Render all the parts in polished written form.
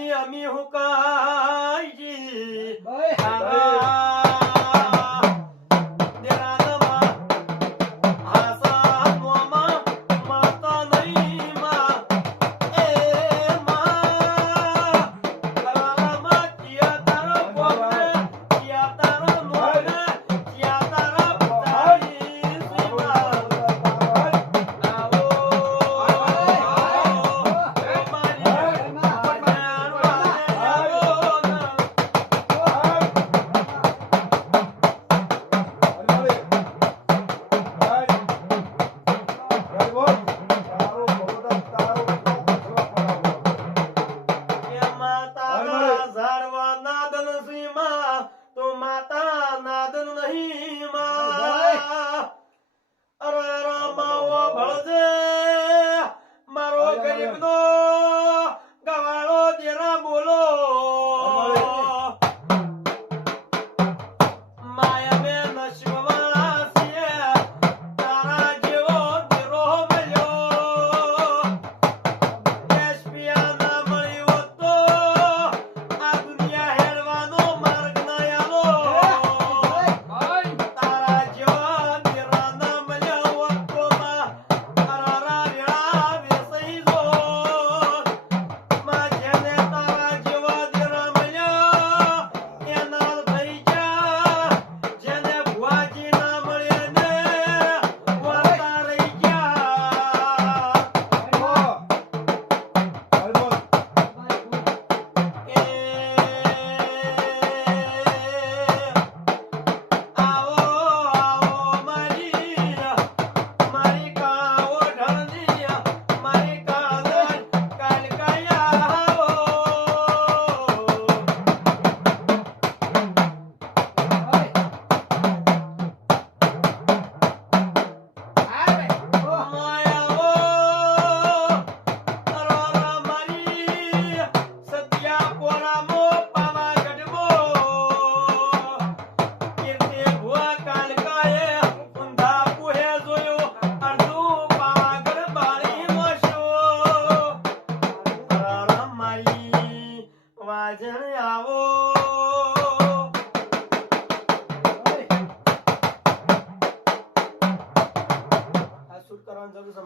માતાની અમી હુકાઈજી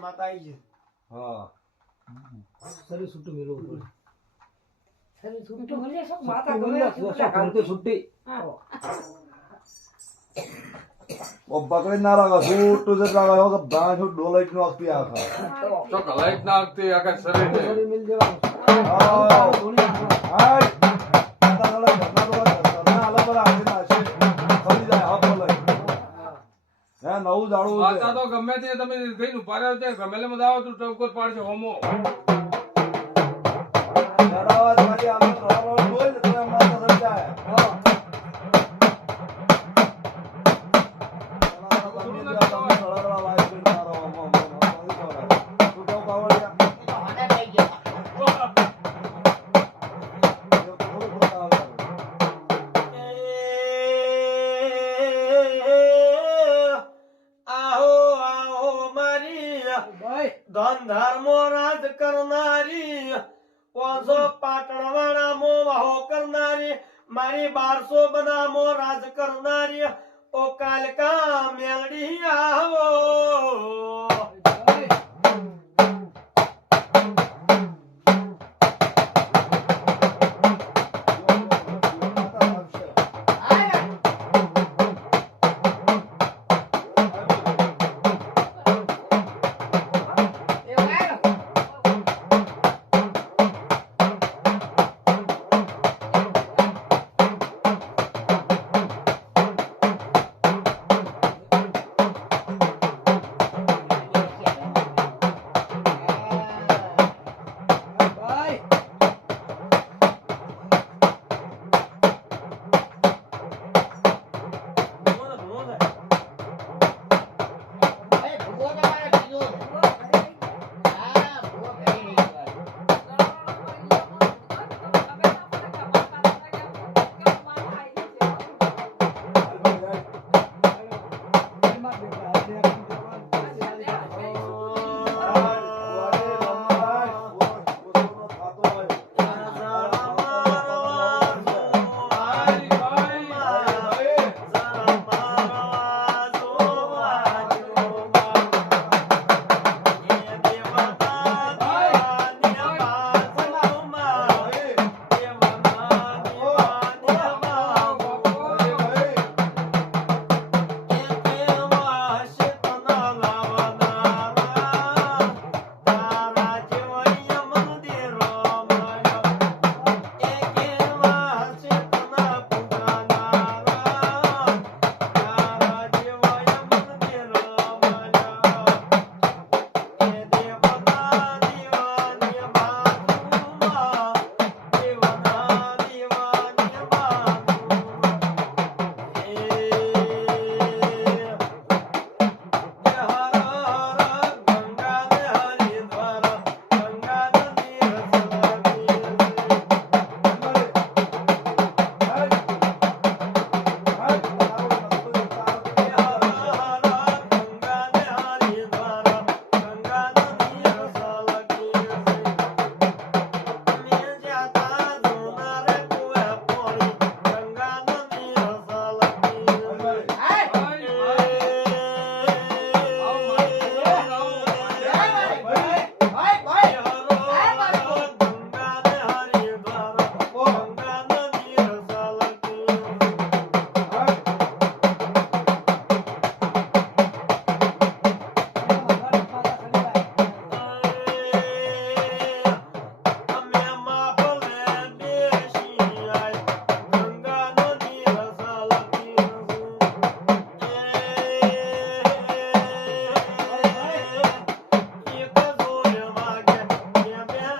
માતા આવી છે હા સરી છૂટું મેલો સરી છૂટું મળે છે માતા ગમે છે છૂટી ઓ પકડી ના રાખો છૂટું જ રાખો તો બાજ ડોલાઈટ નો આપી આખા તો ગલાઈટ ના આપતી આખા શરીર મિલ જવાનું હા હાય માતા નળા ઘરના ના આલા પર આવી ના છે ફરી જાય હા બોલે હે નવું જાડું માતા તો ગમે તે તમે થઈને ઉભા રહ્યો છે ગમેલે માં આવો તો ટવકોર પાડશે હોમો જડાવા મારી આમ રોડ બોલ તો માતા સમજાય હા ધન ધર્મો રાજ કરનારી 500 પાટણવાળા મો વાહો કરનારી મારી 1200 બનામો રાજ કરનારી ઓ કાલકા મેલડી આવો